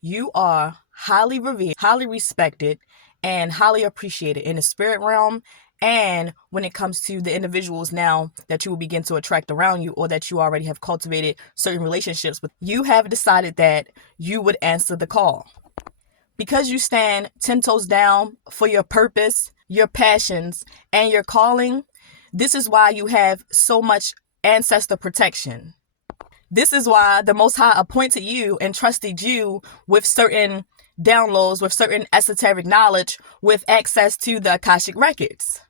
You are highly revered, highly respected, and highly appreciated in the spirit realm. And when it comes to the individuals now that you will begin to attract around you, or that you already have cultivated certain relationships with, you have decided that you would answer the call. Because you stand 10 toes down for your purpose, your passions, and your calling, this is why you have so much ancestor protection. This is why the Most High appointed you and trusted you with certain downloads, with certain esoteric knowledge, with access to the Akashic records.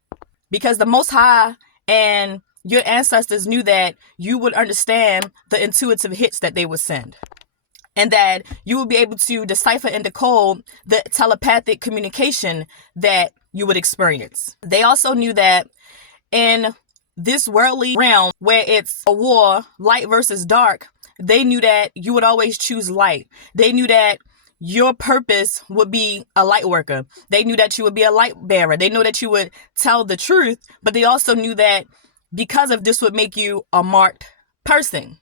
Because the Most High and your ancestors knew that you would understand the intuitive hits that they would send, and that you would be able to decipher and decode the telepathic communication that you would experience. They also knew that in this worldly realm where it's a war, light versus dark, they knew that you would always choose light. They knew that your purpose would be a light worker. They knew that you would be a light bearer. They knew that you would tell the truth, but they also knew that because of this would make you a marked person.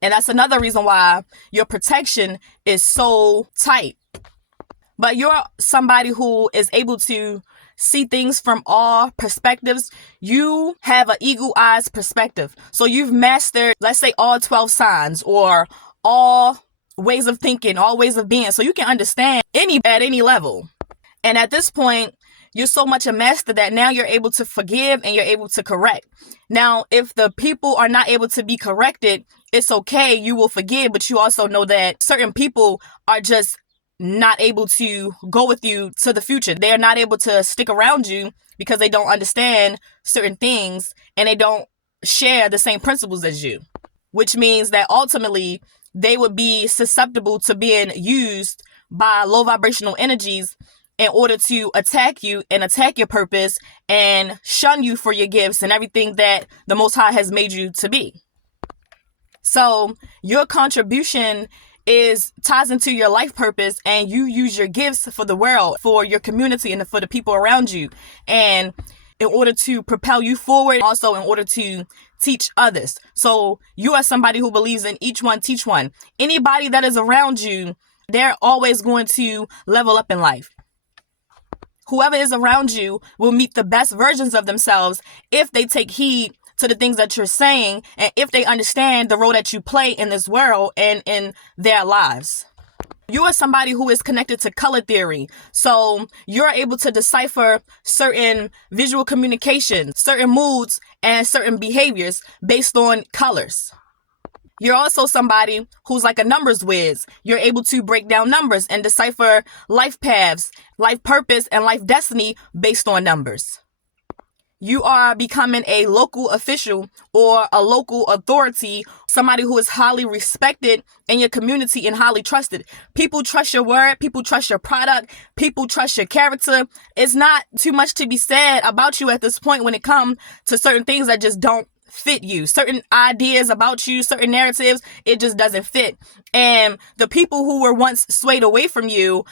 And that's another reason why your protection is so tight. But you're somebody who is able to see things from all perspectives. You have an eagle-eyed perspective. So you've mastered, let's say, all 12 signs, or all ways of thinking, all ways of being. So you can understand at any level. And at this point, you're so much a master that now you're able to forgive and you're able to correct. Now, if the people are not able to be corrected, it's okay. You will forgive, but you also know that certain people are just not able to go with you to the future. They are not able to stick around you because they don't understand certain things and they don't share the same principles as you, which means that ultimately they would be susceptible to being used by low vibrational energies in order to attack you and attack your purpose and shun you for your gifts and everything that the Most High has made you to be. So your contribution ties into your life purpose, and you use your gifts for the world, for your community, and for the people around you. And in order to propel you forward, also in order to teach others. So you are somebody who believes in each one, teach one. Anybody that is around you, they're always going to level up in life. Whoever is around you will meet the best versions of themselves if they take heed to the things that you're saying, and if they understand the role that you play in this world and in their lives. You are somebody who is connected to color theory. So you're able to decipher certain visual communications, certain moods, and certain behaviors based on colors. You're also somebody who's like a numbers whiz. You're able to break down numbers and decipher life paths, life purpose, and life destiny based on numbers. You are becoming a local official or a local authority, somebody who is highly respected in your community and highly trusted. People trust your word. People trust your product. People trust your character. It's not too much to be said about you at this point when it comes to certain things that just don't fit you. Certain ideas about you, certain narratives, it just doesn't fit. And the people who were once swayed away from you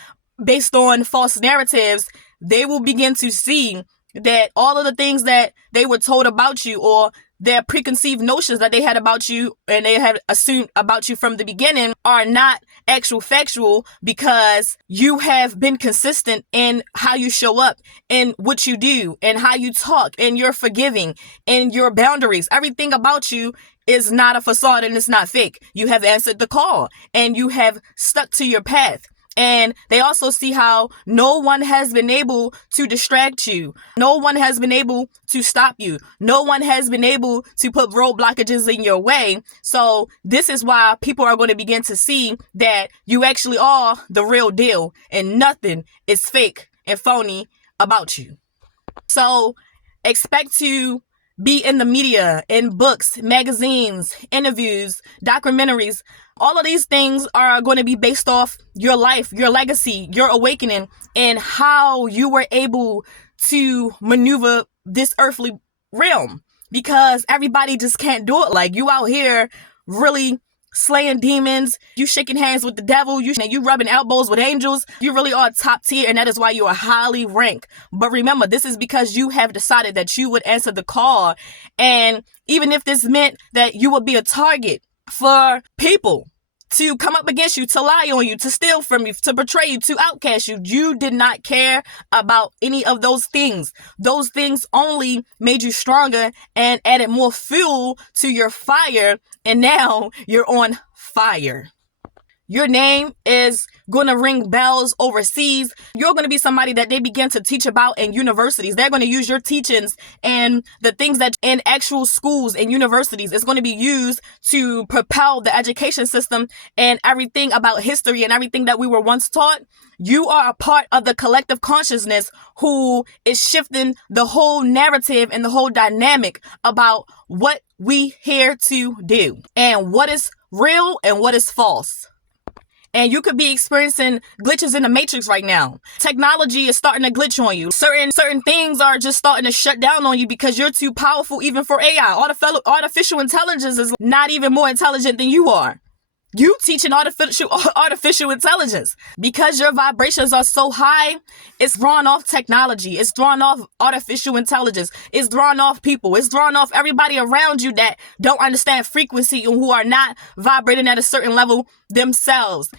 based on false narratives, they will begin to see that all of the things that they were told about you, or their preconceived notions that they had about you and they had assumed about you from the beginning, are not actual factual, because you have been consistent in how you show up and what you do and how you talk and you're forgiving and your boundaries. Everything about you is not a facade and it's not fake. You have answered the call and you have stuck to your path. And they also see how no one has been able to distract you. No one has been able to stop you. No one has been able to put road blockages in your way. So this is why people are going to begin to see that you actually are the real deal and nothing is fake and phony about you. So expect to be in the media, in books, magazines, interviews, documentaries. All of these things are going to be based off your life, your legacy, your awakening, and how you were able to maneuver this earthly realm. Because everybody just can't do it like you out here really slaying demons, you shaking hands with the devil, you rubbing elbows with angels. You really are top tier, and that is why you are highly ranked. But remember, this is because you have decided that you would answer the call. And even if this meant that you would be a target for people to come up against you, to lie on you, to steal from you, to betray you, to outcast you. You did not care about any of those things. Those things only made you stronger and added more fuel to your fire. And now you're on fire. Your name is going to ring bells overseas. You're going to be somebody that they begin to teach about in universities. They're going to use your teachings and the things that in actual schools and universities is going to be used to propel the education system and everything about history and everything that we were once taught. You are a part of the collective consciousness who is shifting the whole narrative and the whole dynamic about what we here to do and what is real and what is false. And you could be experiencing glitches in the matrix right now. Technology is starting to glitch on you. Certain things are just starting to shut down on you because you're too powerful even for AI. Artificial intelligence is not even more intelligent than you are. You teaching artificial intelligence because your vibrations are so high. It's drawn off technology. It's drawn off artificial intelligence. It's drawn off people. It's drawn off everybody around you that don't understand frequency and who are not vibrating at a certain level themselves.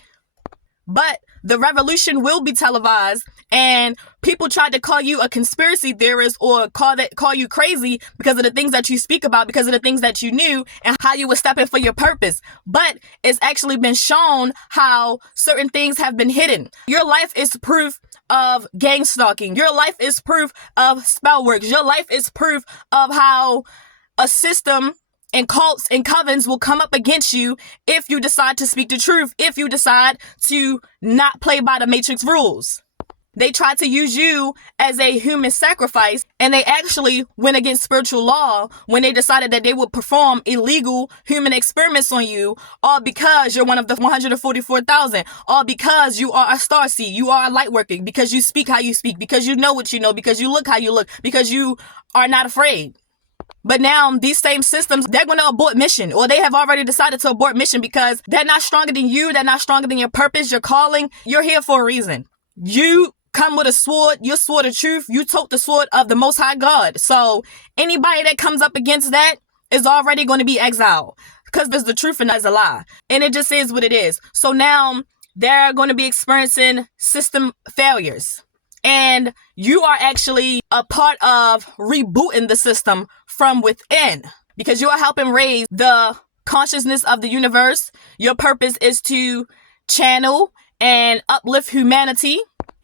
But the revolution will be televised, and people tried to call you a conspiracy theorist or call you crazy because of the things that you speak about, because of the things that you knew and how you were stepping for your purpose. But it's actually been shown how certain things have been hidden. Your life is proof of gang stalking. Your life is proof of spell works. Your life is proof of how a system and cults and covens will come up against you if you decide to speak the truth, if you decide to not play by the matrix rules. They tried to use you as a human sacrifice, and they actually went against spiritual law when they decided that they would perform illegal human experiments on you, all because you're one of the 144,000, all because you are a starseed, you are a light worker, because you speak how you speak, because you know what you know, because you look how you look, because you are not afraid. But now these same systems, they're going to abort mission, or they have already decided to abort mission because they're not stronger than you. They're not stronger than your purpose, your calling. You're here for a reason. You come with a sword, your sword of truth. You tote the sword of the Most High God. So anybody that comes up against that is already going to be exiled because there's the truth and there's a lie. And it just is what it is. So now they're going to be experiencing system failures. And you are actually a part of rebooting the system from within because you are helping raise the consciousness of the universe. Your purpose is to channel and uplift humanity.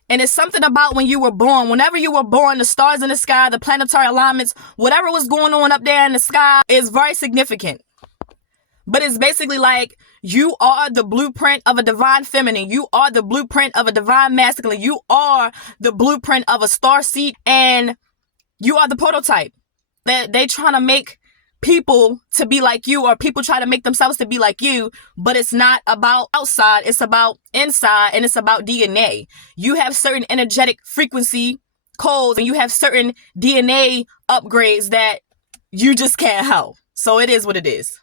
And it's something about when you were born. Whenever you were born, the stars in the sky, the planetary alignments, whatever was going on up there in the sky is very significant. But it's basically like you are the blueprint of a divine feminine. You are the blueprint of a divine masculine. You are the blueprint of a star seed, and you are the prototype. They trying to make people to be like you, or people try to make themselves to be like you, but it's not about outside. It's about inside, and it's about DNA. You have certain energetic frequency codes, and you have certain DNA upgrades that you just can't help. So it is what it is.